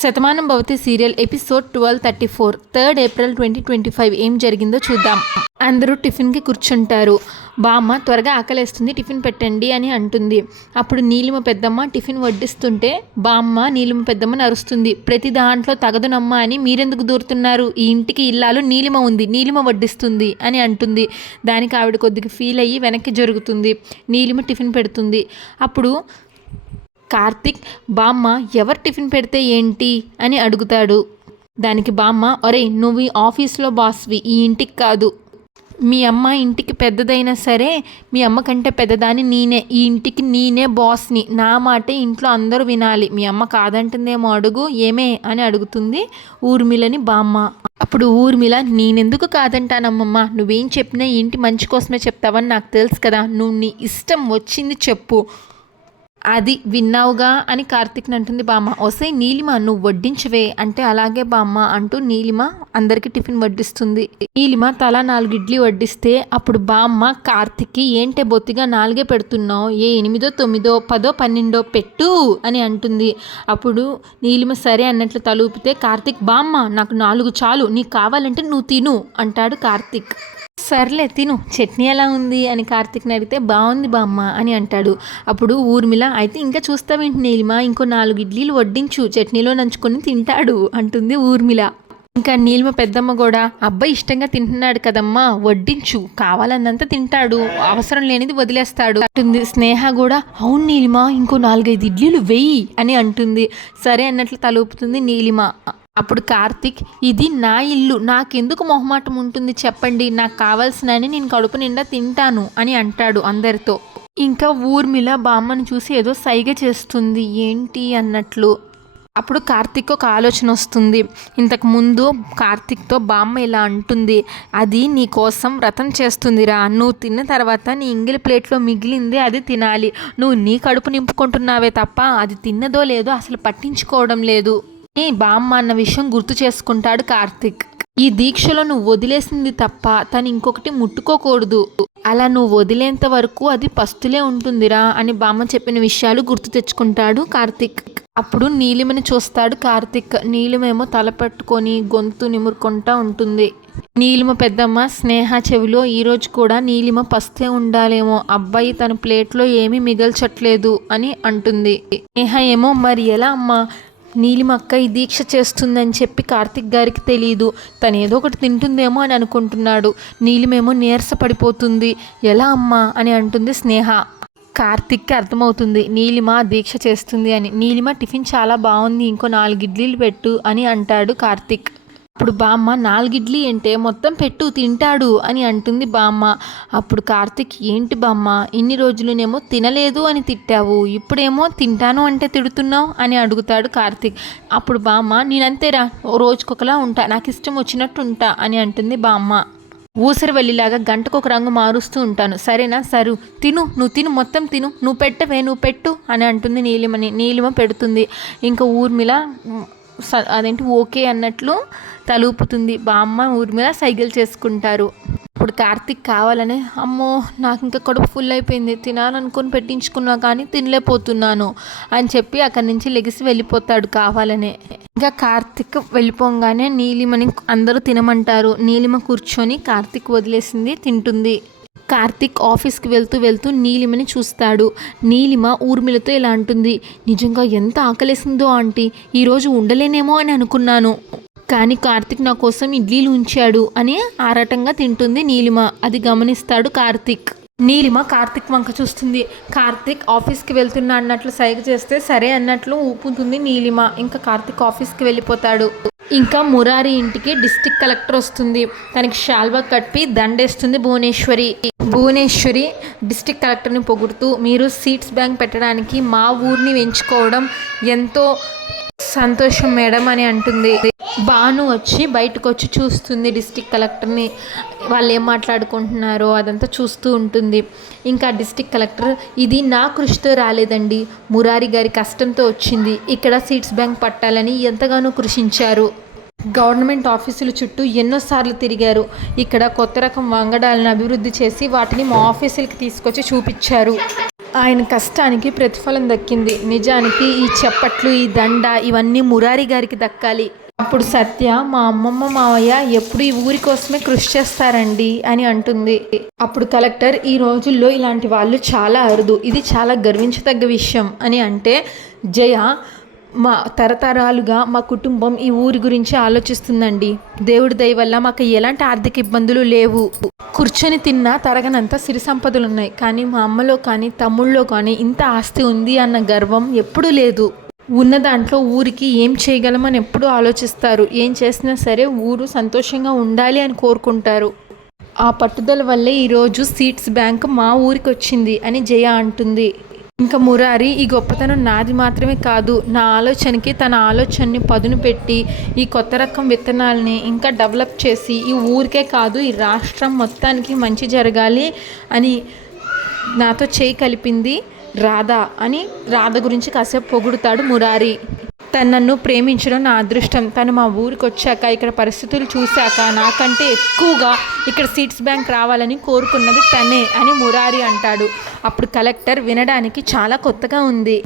Shatamanam Bhavati serial episode twelve thirty four third April twenty twenty five ఏం జరిగిందో చూద్దాం. అందరూ టిఫిన్కి కూర్చుంటారు. బామ్మ త్వరగా ఆకలేస్తుంది టిఫిన్ పెట్టండి అని అంటుంది. అప్పుడు నీలిమ పెద్దమ్మ టిఫిన్ వడ్డిస్తుంటే బామ్మ నీలిమ పెద్దమ్మ నరుస్తుంది. ప్రతి దాంట్లో తగదునమ్మ అని మీరెందుకు దూరుతున్నారు? ఈ ఇంటికి ఇల్లాలు నీలిమ ఉంది నీలిమ వడ్డిస్తుంది అని అంటుంది. దానికి ఆవిడ కొద్దిగా ఫీల్ అయ్యి వెనక్కి జరుగుతుంది. నీలిమ టిఫిన్ పెడుతుంది. అప్పుడు కార్తిక్ బామ్మ ఎవరు టిఫిన్ పెడితే ఏంటి? అని అడుగుతాడు. దానికి బామ్మ ఒరే నువ్వు ఈ ఆఫీస్లో బాస్వి ఈ ఇంటికి కాదు. మీ అమ్మ ఇంటికి పెద్దదైనా సరే మీ అమ్మ కంటే పెద్దదాని నేనే ఈ ఇంటికి నేనే బాస్ని. నా మాటే ఇంట్లో అందరూ వినాలి. మీ అమ్మ కాదంటుందేమో అడుగు ఏమే? అని అడుగుతుంది ఊర్మిళని బామ్మ. అప్పుడు ఊర్మిళ నేనెందుకు కాదంటానమ్మమ్మ? నువ్వేం చెప్పినా ఇంటి మంచి కోసమే చెప్తావని నాకు తెలుసు కదా. నువ్వు నీ ఇష్టం వచ్చింది చెప్పు. అది విన్నావుగా అని కార్తిక్ని అంటుంది బామ్మ. ఒసై నీలిమ నువ్వు వడ్డించవే అంటే అలాగే బామ్మ అంటూ నీలిమ అందరికి టిఫిన్ వడ్డిస్తుంది. నీలిమ తలా నాలుగు ఇడ్లీ వడ్డిస్తే అప్పుడు బామ్మ కార్తిక్కి ఏంటే బొత్తిగా నాలుగే పెడుతున్నావు? ఏ ఎనిమిదో తొమ్మిదో పదో పన్నెండో పెట్టు అని అంటుంది. అప్పుడు నీలిమ సరే అన్నట్లు తలూపితే కార్తిక్ బామ్మ నాకు నాలుగు చాలు నీకు కావాలంటే నువ్వు తిను అంటాడు కార్తిక్. సర్లే తిను. చట్నీ ఎలా ఉంది? అని కార్తిక్ని అడిగితే బాగుంది బామ్మ అని అంటాడు. అప్పుడు ఊర్మిళ అయితే ఇంకా చూస్తావేంటి నీలిమ? ఇంకో నాలుగు ఇడ్లీలు వడ్డించు. చట్నీలో నంచుకొని తింటాడు అంటుంది ఊర్మిళ. ఇంకా నీలిమ పెద్దమ్మ కూడా అబ్బాయి ఇష్టంగా తింటున్నాడు కదమ్మా వడ్డించు. కావాలన్నంత తింటాడు. అవసరం లేనిది వదిలేస్తాడు అంటుంది స్నేహ కూడా. అవును నీలిమ ఇంకో నాలుగైదు ఇడ్లీలు వెయ్యి అని అంటుంది. సరే అన్నట్లు తలుపుతుంది నీలిమ. అప్పుడు కార్తిక్ ఇది నా ఇల్లు నాకెందుకు మొహమాటం ఉంటుంది చెప్పండి నాకు కావాల్సినని నేను కడుపు నిండా తింటాను అని అంటాడు అందరితో. ఇంకా ఊర్మిళ బామ్మని చూసి ఏదో సైగ చేస్తుంది ఏంటి? అన్నట్లు. అప్పుడు కార్తిక్ ఒక ఆలోచన వస్తుంది. ఇంతకు ముందు కార్తిక్తో బామ్మ ఇలా అంటుంది అది నీ కోసం వ్రతం చేస్తుందిరా నువ్వు తిన్న తర్వాత నీ ఇంగిలి ప్లేట్లో మిగిలింది అది తినాలి. నువ్వు నీ కడుపు నింపుకుంటున్నావే తప్ప అది తిన్నదో లేదో అసలు పట్టించుకోవడం లేదు. బామ్మ అన్న విషయం గుర్తు చేసుకుంటాడు కార్తిక్. ఈ దీక్షలో నువ్వు వదిలేసింది తప్ప తను ఇంకొకటి ముట్టుకోకూడదు. అలా నువ్వు వదిలేంత వరకు అది పస్తులే ఉంటుందిరా అని బామ్మ చెప్పిన విషయాలు గుర్తు తెచ్చుకుంటాడు కార్తిక్. అప్పుడు నీలిమని చూస్తాడు కార్తిక్. నీలిమేమో తల పెట్టుకొని గొంతు నిమురుకుంటా ఉంటుంది. నీలిమ పెద్దమ్మ స్నేహ చెవిలో ఈరోజు కూడా నీలిమ పస్తే ఉండాలేమో. అబ్బాయి తన ప్లేట్లో ఏమీ మిగల్చట్లేదు అని అంటుంది. స్నేహ ఏమో మరి ఎలా అమ్మా? నీలిమక్క ఈ దీక్ష చేస్తుందని చెప్పి కార్తిక్ గారికి తెలియదు తను ఏదో ఒకటి తింటుందేమో అని అనుకుంటున్నాడు. నీలిమేమో నీరస పడిపోతుంది ఎలా అమ్మా? అని అంటుంది స్నేహ. కార్తిక్కి అర్థమవుతుంది. నీలిమ దీక్ష చేస్తుంది అని. నీలిమ టిఫిన్ చాలా బాగుంది. ఇంకో నాలుగు ఇడ్లీలు పెట్టు అని అంటాడు కార్తిక్. అప్పుడు బామ్మ నాలుగిడ్లీ అంటే మొత్తం పెట్టు తింటాడు అని అంటుంది బామ్మ. అప్పుడు కార్తిక్ ఏంటి బామ్మ ఇన్ని రోజులునేమో తినలేదు అని తిట్టావు. ఇప్పుడేమో తింటాను అంటే తిడుతున్నావు అని అడుగుతాడు కార్తిక్. అప్పుడు బామ్మ నేనంతేరా రోజుకొకలా ఉంటా నాకు ఇష్టం వచ్చినట్టు ఉంటా అని అంటుంది బామ్మ. ఊసరి వెళ్ళిలాగా గంటకు ఒక రంగు మారుస్తూ ఉంటాను. సరేనా? సరు. తిను నువ్వు తిను మొత్తం తిను. నువ్వు పెట్టవే నువ్వు పెట్టు అని అంటుంది నీలిమని నీలిమ పెడుతుంది. ఇంకా ఊర్మిళ అదేంటి ఓకే అన్నట్లు తలుపుతుంది. బామ్మ ఊర్మిళ సైకిల్ చేసుకుంటారు. ఇప్పుడు కార్తీక్ కావాలని అమ్మో నాకు ఇంకా కడుపు ఫుల్ అయిపోయింది. తినాలనుకొని పెట్టించుకున్నా కానీ తినలేకపోతున్నాను అని చెప్పి అక్కడి నుంచి లెగిసి వెళ్ళిపోతాడు కావాలనే. ఇంకా కార్తీక్ వెళ్ళిపోగానే నీలిమని అందరూ తినమంటారు. నీలిమ కూర్చొని కార్తీక్ వదిలేసింది తింటుంది. కార్తిక్ ఆఫీస్కి వెళ్తూ వెళ్తూ నీలిమని చూస్తాడు. నీలిమ ఊర్మిళతో ఇలా అంటుంది నిజంగా ఎంత ఆకలేసిందో ఆంటీ ఈరోజు ఉండలేనేమో అని అనుకున్నాను. కానీ కార్తిక్ నా కోసం ఇడ్లీలు ఉంచాడు అని ఆరాటంగా తింటుంది నీలిమ. అది గమనిస్తాడు కార్తిక్. నీలిమ కార్తిక్ వంక చూస్తుంది. కార్తిక్ ఆఫీస్కి వెళ్తున్నా అన్నట్లు సైగ చేస్తే సరే అన్నట్లు ఊపుతుంది నీలిమ. ఇంకా కార్తిక్ ఆఫీస్కి వెళ్ళిపోతాడు. ఇంకా మురారి ఇంటికి డిస్టిక్ కలెక్టర్ వస్తుంది. తనకి షాల్వా కట్టి దండేస్తుంది భువనేశ్వరి. భువనేశ్వరి డిస్టిక్ కలెక్టర్ని పొగుడుతూ మీరు సీట్స్ బ్యాంక్ పెట్టడానికి మా ఊరిని ఎంచుకోవడం ఎంతో సంతోషం మేడం అని అంటుంది. బాను వచ్చి బయటకు వచ్చి చూస్తుంది డిస్టిక్ కలెక్టర్ని. వాళ్ళు ఏం మాట్లాడుకుంటున్నారో అదంతా చూస్తూ ఉంటుంది. ఇంకా డిస్టిక్ కలెక్టర్ ఇది నా కృషితో రాలేదండి. మురారి గారి కష్టంతో వచ్చింది. ఇక్కడ సీట్స్ బ్యాంక్ పట్టాలని ఎంతగానో కృషించారు. గవర్నమెంట్ ఆఫీసుల చుట్టూ ఎన్నోసార్లు తిరిగారు. ఇక్కడ కొత్త రకం వంగడాలను అభివృద్ధి చేసి వాటిని మా ఆఫీసులకి తీసుకొచ్చి చూపించారు. ఆయన కష్టానికి ప్రతిఫలం దక్కింది. నిజానికి ఈ చప్పట్లు ఈ దండ ఇవన్నీ మురారి గారికి దక్కాలి. అప్పుడు సత్య మా అమ్మమ్మ మావయ్య ఎప్పుడు ఈ ఊరి కోసమే కృషి చేస్తారండి అని అంటుంది. అప్పుడు కలెక్టర్ ఈ రోజుల్లో ఇలాంటి వాళ్ళు చాలా అరుదు. ఇది చాలా గర్వించదగ్గ విషయం అని అంటే జయ మా తరతరాలుగా మా కుటుంబం ఈ ఊరి గురించి ఆలోచిస్తుందండి. దేవుడి దయ వల్ల మాకు ఎలాంటి ఆర్థిక ఇబ్బందులు లేవు. కూర్చొని తిన్నా తరగనంత సిరి సంపదలు ఉన్నాయి కానీ మా అమ్మలో కానీ తమ్ముళ్ళలో కానీ ఇంత ఆస్తి ఉంది అన్న గర్వం ఎప్పుడూ లేదు. ఉన్న దాంట్లో ఊరికి ఏం చేయగలమని ఎప్పుడూ ఆలోచిస్తారు. ఏం చేసినా సరే ఊరు సంతోషంగా ఉండాలి అని కోరుకుంటారు. ఆ పట్టుదల వల్లే ఈరోజు సీట్స్ బ్యాంక్ మా ఊరికి వచ్చింది అని జయ అంటుంది. ఇంకా మురారి ఈ గొప్పతనం నాది మాత్రమే కాదు. నా ఆలోచనకి తన ఆలోచనని పదును పెట్టి ఈ కొత్త రకం విత్తనాలని ఇంకా డెవలప్ చేసి ఈ ఊరికే కాదు ఈ రాష్ట్రం మొత్తానికి మంచి జరగాలి అని నాతో చేయి కలిపింది రాధ అని రాధ గురించి కాసేపు పొగుడుతాడు మురారి. తను నన్ను ప్రేమించడం నా అదృష్టం. తను మా ఊరికి వచ్చాక ఇక్కడ పరిస్థితులు చూశాక నాకంటే ఎక్కువగా ఇక్కడ సీట్స్ బ్యాంక్ రావాలని కోరుకున్నది తనే అని మురారి అంటాడు. అప్పుడు కలెక్టర్ వినడానికి చాలా కొత్తగా ఉంది.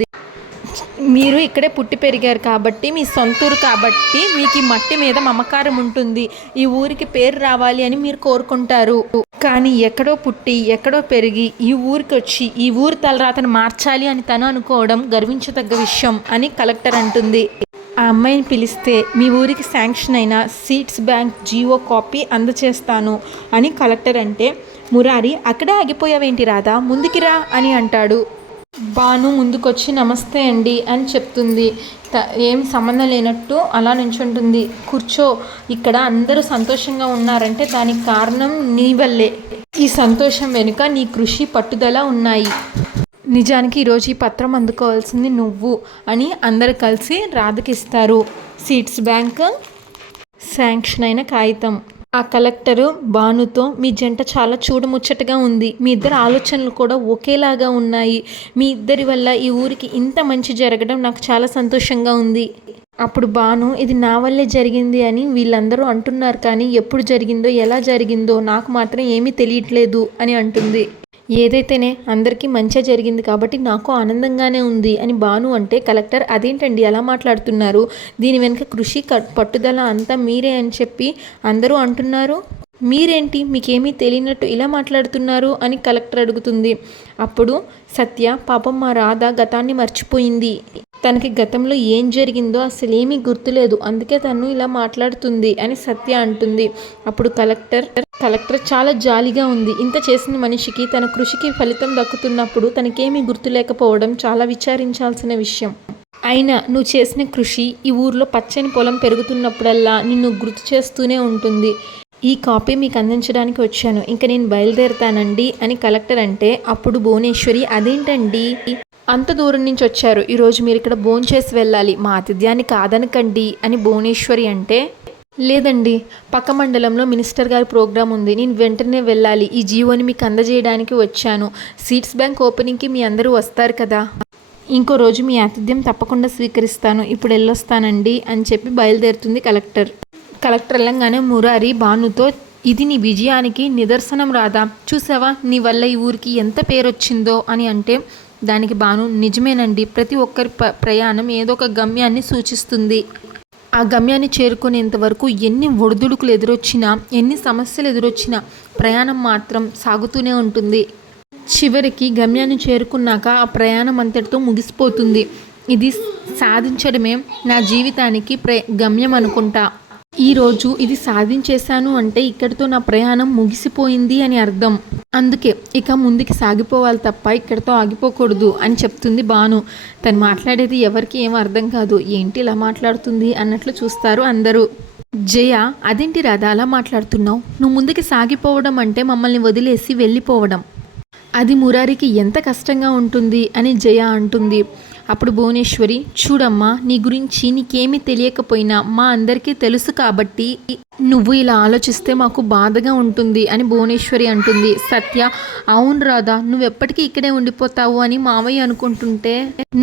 మీరు ఇక్కడే పుట్టి పెరిగారు కాబట్టి మీ సొంతూరు కాబట్టి మీకు ఈ మట్టి మీద మమకారం ఉంటుంది. ఈ ఊరికి పేరు రావాలి అని మీరు కోరుకుంటారు. కానీ ఎక్కడో పుట్టి ఎక్కడో పెరిగి ఈ ఊరికి వచ్చి ఈ ఊరి తలరాతను మార్చాలి అని తను అనుకోవడం గర్వించదగ్గ విషయం అని కలెక్టర్ అంటుంది. ఆ అమ్మాయిని పిలిస్తే మీ ఊరికి శాంక్షన్ అయిన సీట్స్ బ్యాంక్ జీవో కాపీ అందచేస్తాను అని కలెక్టర్ అంటే మురారి అక్కడే ఆగిపోయావేంటి రాదా ముందుకి రా అని అంటాడు. బాను ముందుకొచ్చి నమస్తే అండి అని చెప్తుంది. త- ఏం సంబంధం లేనట్టు అలా నుంచుంటుంది. కూర్చో. ఇక్కడ అందరూ సంతోషంగా ఉన్నారంటే దానికి కారణం నీ వల్లే. ఈ సంతోషం వెనుక నీ కృషి పట్టుదల ఉన్నాయి. నిజానికి ఈరోజు ఈ పత్రం అందుకోవాల్సింది నువ్వు అని అందరు కలిసి రాధకిస్తారు. సీట్స్ బ్యాంక్ శాంక్షన్ అయిన కాగితం. ఆ కలెక్టరు భానుతో మీ జంట చాలా చూడముచ్చటగా ఉంది. మీ ఇద్దరు ఆలోచనలు కూడా ఒకేలాగా ఉన్నాయి. మీ ఇద్దరి వల్ల ఈ ఊరికి ఇంత మంచి జరగడం నాకు చాలా సంతోషంగా ఉంది. అప్పుడు బాను ఇది నా వల్లే జరిగింది అని వీళ్ళందరూ అంటున్నారు కానీ ఎప్పుడు జరిగిందో ఎలా జరిగిందో నాకు మాత్రం ఏమీ తెలియట్లేదు అని అంటుంది. ఏదైతేనే అందరికీ మంచిగా జరిగింది కాబట్టి నాకు ఆనందంగానే ఉంది అని బాను అంటే కలెక్టర్ అదేంటండి ఎలా మాట్లాడుతున్నారు? దీని వెనుక కృషి కట్- పట్టుదల అంతా మీరే అని చెప్పి అందరూ అంటున్నారు. మీరేంటి? మీకేమీ తెలియనట్టు ఇలా మాట్లాడుతున్నారు అని కలెక్టర్ అడుగుతుంది. అప్పుడు సత్య పాపం మా రాధ గతాన్ని మర్చిపోయింది. తనకి గతంలో ఏం జరిగిందో అసలు ఏమీ గుర్తులేదు. అందుకే తను ఇలా మాట్లాడుతుంది అని సత్య అంటుంది. అప్పుడు కలెక్టర్ కలెక్టర్ చాలా జాలిగా ఉంది. ఇంత చేసిన మనిషికి తన కృషికి ఫలితం దక్కుతున్నప్పుడు తనకేమీ గుర్తులేకపోవడం చాలా విచారించాల్సిన విషయం. అయినా నువ్వు చేసిన కృషి ఈ ఊర్లో పచ్చని పొలం పెరుగుతున్నప్పుడల్లా నిన్ను గుర్తు చేస్తూనే ఉంటుంది. ఈ కాపీ మీకు అందించడానికి వచ్చాను. ఇంకా నేను బయలుదేరుతానండి అని కలెక్టర్ అంటే అప్పుడు భువనేశ్వరి అదేంటండి? అంత దూరం నుంచి వచ్చారు. ఈరోజు మీరు ఇక్కడ భోంచేసి వెళ్ళాలి. మా అతిథ్యాన్ని కాదనకండి అని భువనేశ్వరి అంటే లేదండి. పక్క మండలంలో మినిస్టర్ గారి ప్రోగ్రాం ఉంది. నేను వెంటనే వెళ్ళాలి. ఈ జీవోని మీకు అందజేయడానికి వచ్చాను. సీట్స్ బ్యాంక్ ఓపెనింగ్కి మీ అందరూ వస్తారు కదా. ఇంకో రోజు మీ ఆతిథ్యం తప్పకుండా స్వీకరిస్తాను. ఇప్పుడు వెళ్ళొస్తానండి అని చెప్పి బయలుదేరుతుంది కలెక్టర్. కలెక్టర్ వెళ్ళంగానే మురారి భానుతో ఇది నీ విజయానికి నిదర్శనం రాదా చూసావా? నీ వల్ల ఈ ఊరికి ఎంత పేరు వచ్చిందో అని అంటే దానికి భాను నిజమేనండి. ప్రతి ఒక్కరి ప- ప్రయాణం ఏదో ఒక గమ్యాన్ని సూచిస్తుంది. ఆ గమ్యాన్ని చేరుకునేంత వరకు ఎన్ని ఒడిదుడుకులు ఎదురొచ్చినా ఎన్ని సమస్యలు ఎదురొచ్చినా ప్రయాణం మాత్రం సాగుతూనే ఉంటుంది. చివరికి గమ్యాన్ని చేరుకున్నాక ఆ ప్రయాణం అంతటితో ముగిసిపోతుంది. ఇది సాధించడమే నా జీవితానికి ప్ర గమ్యం అనుకుంటా. ఈరోజు ఇది సాధించేశాను అంటే ఇక్కడితో నా ప్రయాణం ముగిసిపోయింది అని అర్థం. అందుకే ఇక ముందుకి సాగిపోవాలి తప్ప ఇక్కడితో ఆగిపోకూడదు అని చెప్తుంది బాను తను మాట్లాడేది ఎవరికి ఏం అర్థం కాదు. ఏంటి ఇలా మాట్లాడుతుంది అన్నట్లు చూస్తారు అందరూ. జయ అదేంటి రాధా అలా మాట్లాడుతున్నావు? నువ్వు ముందుకి సాగిపోవడం అంటే మమ్మల్ని వదిలేసి వెళ్ళిపోవడం. అది మురారికి ఎంత కష్టంగా ఉంటుంది అని జయ అంటుంది. అప్పుడు భువనేశ్వరి చూడమ్మా నీ గురించి నీకేమీ తెలియకపోయినా మా అందరికీ తెలుసు కాబట్టి నువ్వు ఇలా ఆలోచిస్తే మాకు బాధగా ఉంటుంది అని భువనేశ్వరి అంటుంది. సత్య అవును రాధా నువ్వు ఎప్పటికీ ఇక్కడే ఉండిపోతావు అని మామయ్య అనుకుంటుంటే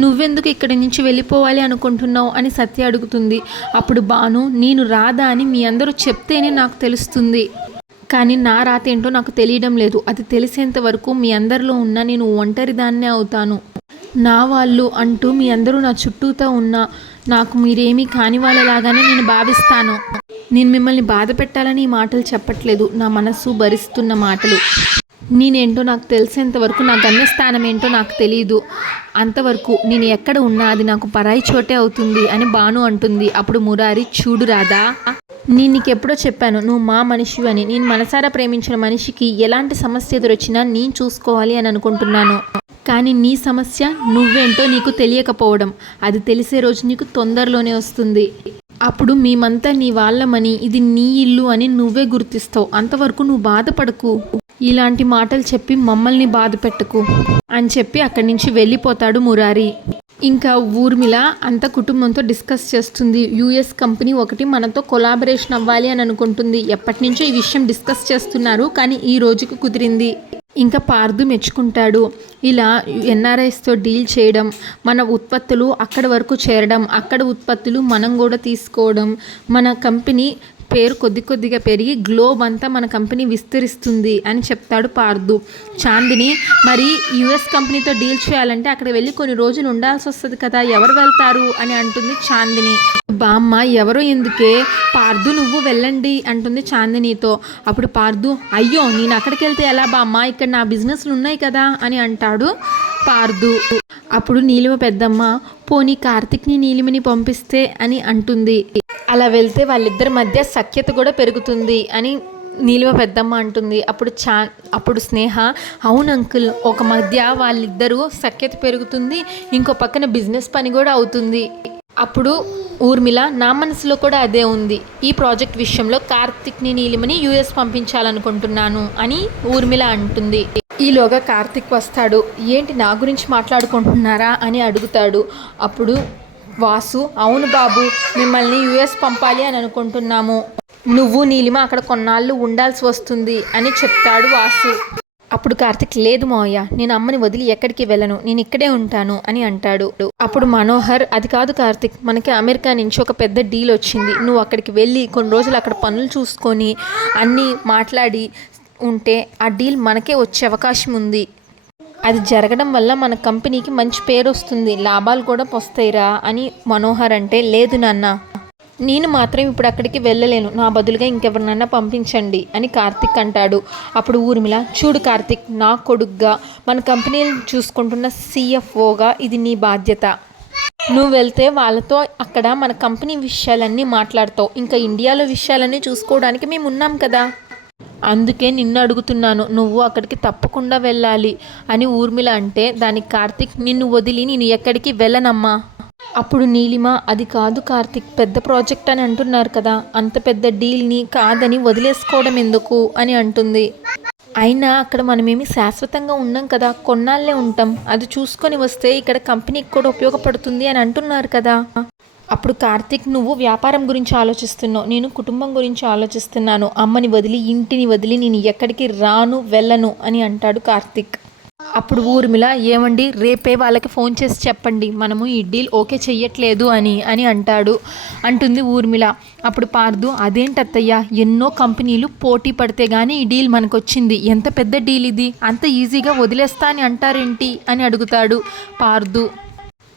నువ్వెందుకు ఇక్కడి నుంచి వెళ్ళిపోవాలి అనుకుంటున్నావు అని సత్య అడుగుతుంది. అప్పుడు బాను నేను రాధా అని మీ అందరూ చెప్తేనే నాకు తెలుస్తుంది. కానీ నా రాత ఏంటో నాకు తెలియడం లేదు. అది తెలిసేంత వరకు మీ అందరిలో ఉన్న నేను ఒంటరిదాన్నే అవుతాను. నా వాళ్ళు అంటూ మీ అందరూ నా చుట్టూతో ఉన్న నాకు మీరేమీ కాని వాళ్ళలాగానే నేను భావిస్తాను. నేను మిమ్మల్ని బాధ పెట్టాలని ఈ మాటలు చెప్పట్లేదు. నా మనస్సు భరిస్తున్న మాటలు. నేనేంటో నాకు తెలిసేంత వరకు నా గమ్యస్థానం ఏంటో నాకు తెలియదు అంతవరకు నేను ఎక్కడ ఉన్నా అది నాకు పరాయి చోటే అవుతుంది అని బాను అంటుంది. అప్పుడు మురారి చూడు రాదా నేను నీకు ఎప్పుడో చెప్పాను నువ్వు మా మనిషి అని. నేను మనసారా ప్రేమించిన మనిషికి ఎలాంటి సమస్య ఎదురొచ్చినా నేను చూసుకోవాలి అని అనుకుంటున్నాను. కానీ నీ సమస్య నువ్వేంటో నీకు తెలియకపోవడం అది తెలిసే రోజు నీకు తొందరలోనే వస్తుంది. అప్పుడు మేమంతా నీ వాళ్ళమని ఇది నీ ఇల్లు అని నువ్వే గుర్తిస్తావు. అంతవరకు నువ్వు బాధపడకు. ఇలాంటి మాటలు చెప్పి మమ్మల్ని బాధ పెట్టకు అని చెప్పి అక్కడి నుంచి వెళ్ళిపోతాడు మురారి. ఇంకా ఊర్మిళ అంత కుటుంబంతో డిస్కస్ చేస్తుంది. యుఎస్ కంపెనీ ఒకటి మనతో కొలాబరేషన్ అవ్వాలి అని అనుకుంటుంది. ఎప్పటి నుంచో ఈ విషయం డిస్కస్ చేస్తున్నారు కానీ ఈ రోజుకు కుదిరింది. ఇంకా పార్దు మెచ్చుకుంటాడు. ఇలా ఎన్ఆర్ఐస్తో డీల్ చేయడం మన ఉత్పత్తులు అక్కడ వరకు చేరడం అక్కడ ఉత్పత్తులు మనం కూడా తీసుకోవడం మన కంపెనీ పేరు కొద్ది కొద్దిగా పెరిగి గ్లోబ్ అంతా మన కంపెనీ విస్తరిస్తుంది అని చెప్తాడు పార్దు. చాందిని మరి యుఎస్ కంపెనీతో డీల్ చేయాలంటే అక్కడ వెళ్ళి కొన్ని రోజులు ఉండాల్సి వస్తుంది కదా ఎవరు వెళ్తారు? అని అంటుంది చాందిని. బామ్మ ఎవరో ఎందుకే? పార్దు నువ్వు వెళ్ళండి అంటుంది చాందినితో. అప్పుడు పార్దు అయ్యో నేను అక్కడికి వెళ్తే ఎలా బామ్మ ఇక్కడ నా బిజినెస్లు ఉన్నాయి కదా అని అంటాడు పార్దు. అప్పుడు నీలిమ పెద్దమ్మ పోనీ కార్తిక్ని నీలిమని పంపిస్తే అని అంటుంది. అలా వెళ్తే వాళ్ళిద్దరి మధ్య సఖ్యత కూడా పెరుగుతుంది అని నీలిమ పెద్దమ్మ అంటుంది. అప్పుడు చా అప్పుడు స్నేహ అవును అంకుల్ ఒక మధ్య వాళ్ళిద్దరూ సఖ్యత పెరుగుతుంది ఇంకో పక్కన బిజినెస్ పని కూడా అవుతుంది. అప్పుడు ఊర్మిళ నా మనసులో కూడా అదే ఉంది. ఈ ప్రాజెక్ట్ విషయంలో కార్తిక్ని నీలిమని యూఎస్ పంపించాలనుకుంటున్నాను అని ఊర్మిళ అంటుంది. ఈలోగా కార్తిక్ వస్తాడు. ఏంటి నా గురించి మాట్లాడుకుంటున్నారా? అని అడుగుతాడు. అప్పుడు వాసు అవును బాబు మిమ్మల్ని యుఎస్ పంపాలి అని అనుకుంటున్నాము. నువ్వు నీలిమ అక్కడ కొన్నాళ్ళు ఉండాల్సి వస్తుంది అని చెప్తాడు వాసు. అప్పుడు కార్తిక్ లేదు మావయ్య నేను అమ్మని వదిలి ఎక్కడికి వెళ్ళను నేను ఇక్కడే ఉంటాను అని అంటాడు. అప్పుడు మనోహర్ అది కాదు కార్తిక్ మనకి అమెరికా నుంచి ఒక పెద్ద డీల్ వచ్చింది. నువ్వు అక్కడికి వెళ్ళి కొన్ని రోజులు అక్కడ పనులు చూసుకొని అన్నీ మాట్లాడి ఉంటే ఆ డీల్ మనకే వచ్చే అవకాశం ఉంది. అది జరగడం వల్ల మన కంపెనీకి మంచి పేరు వస్తుంది. లాభాలు కూడా వస్తాయిరా అని మనోహర్ అంటే లేదు నాన్న నేను మాత్రం ఇప్పుడు అక్కడికి వెళ్ళలేను. నా బదులుగా ఇంకెవరినన్నా పంపించండి అని కార్తిక్ అంటాడు. అప్పుడు ఊర్మిళ చూడు కార్తిక్ నా కొడుగ్గా మన కంపెనీని చూసుకుంటున్న సిఎఫ్ఓగా ఇది నీ బాధ్యత. నువ్వు వెళ్తే వాళ్ళతో అక్కడ మన కంపెనీ విషయాలన్నీ మాట్లాడతావు. ఇంకా ఇండియాలో విషయాలన్నీ చూసుకోవడానికి మేము ఉన్నాం కదా. అందుకే నిన్ను అడుగుతున్నాను నువ్వు అక్కడికి తప్పకుండా వెళ్ళాలి అని ఊర్మిళ అంటే దానికి కార్తిక్ నిన్ను వదిలి నేను ఎక్కడికి వెళ్ళనమ్మా? అప్పుడు నీలిమ అది కాదు కార్తిక్ పెద్ద ప్రాజెక్ట్ అని అంటున్నారు కదా అంత పెద్ద డీల్ని కాదని వదిలేసుకోవడం ఎందుకు అని అంటుంది. అయినా అక్కడ మనమేమి శాశ్వతంగా ఉన్నాం కదా కొన్నాళ్ళే ఉంటాం అది చూసుకొని వస్తే ఇక్కడ కంపెనీకి కూడా ఉపయోగపడుతుంది అని అంటున్నారు కదా. అప్పుడు కార్తిక్ నువ్వు వ్యాపారం గురించి ఆలోచిస్తున్నావు. నేను కుటుంబం గురించి ఆలోచిస్తున్నాను. అమ్మని వదిలి ఇంటిని వదిలి నేను ఎక్కడికి రాను వెళ్ళను అని అంటాడు కార్తిక్. అప్పుడు ఊర్మిళ ఏమండి రేపే వాళ్ళకి ఫోన్ చేసి చెప్పండి. మనము ఈ డీల్ ఓకే చెయ్యట్లేదు అని అని అంటాడు అంటుంది ఊర్మిళ. అప్పుడు పార్దు అదేంటత్తయ్య ఎన్నో కంపెనీలు పోటీ పడితే గానీ ఈ డీల్ మనకు వచ్చింది ఎంత పెద్ద డీల్ ఇది? అంత ఈజీగా వదిలేస్తా అని అంటారేంటి? అని అడుగుతాడు పార్దు.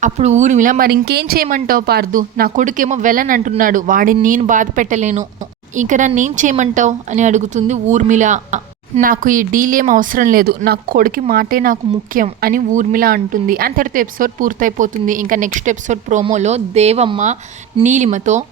అప్పుడు ఊర్మిళ మరి ఇంకేం చేయమంటావు పార్దు? నా కొడుకేమో వెళ్ళని అంటున్నాడు. వాడిని నేను బాధ పెట్టలేను. ఇంకా నన్ను ఏం చేయమంటావు? అని అడుగుతుంది ఊర్మిళ. నాకు ఈ డీల్ ఏం అవసరం లేదు. నా కొడుకి మాటే నాకు ముఖ్యం అని ఊర్మిళ అంటుంది. అంతటితో ఎపిసోడ్ పూర్తయిపోతుంది. ఇంకా నెక్స్ట్ ఎపిసోడ్ ప్రోమోలో దేవమ్మ నీలిమతో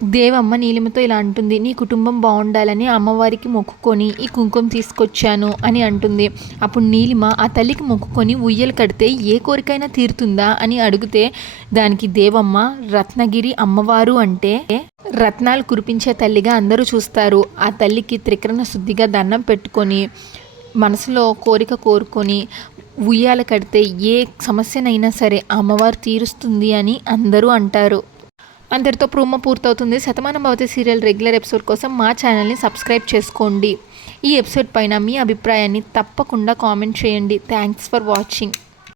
దేవమ్మ నీలిమతో ఇలా అంటుంది నీ కుటుంబం బాగుండాలని అమ్మవారికి మొక్కుకొని ఈ కుంకుమ తీసుకొచ్చాను అని అంటుంది. అప్పుడు నీలిమ ఆ తల్లికి మొక్కుకొని ఉయ్యలు కడితే ఏ కోరికైనా తీరుతుందా అని అడిగితే దానికి దేవమ్మ రత్నగిరి అమ్మవారు అంటే రత్నాలు కురిపించే తల్లిగా అందరూ చూస్తారు. ఆ తల్లికి త్రికరణ శుద్ధిగా దండం పెట్టుకొని మనసులో కోరిక కోరుకొని ఉయ్యాల కడితే ఏ సమస్యనైనా సరే అమ్మవారు తీరుస్తుంది అని అందరూ అంటారు. అందరితో ప్రోమో పూర్తవుతుంది. Shatamanam Bhavati serial regular episode కోసం మా ఛానల్ని సబ్స్క్రైబ్ చేసుకోండి. ఈ ఎపిసోడ్ పైన మీ అభిప్రాయాన్ని తప్పకుండా కామెంట్ చేయండి. Thanks for watching.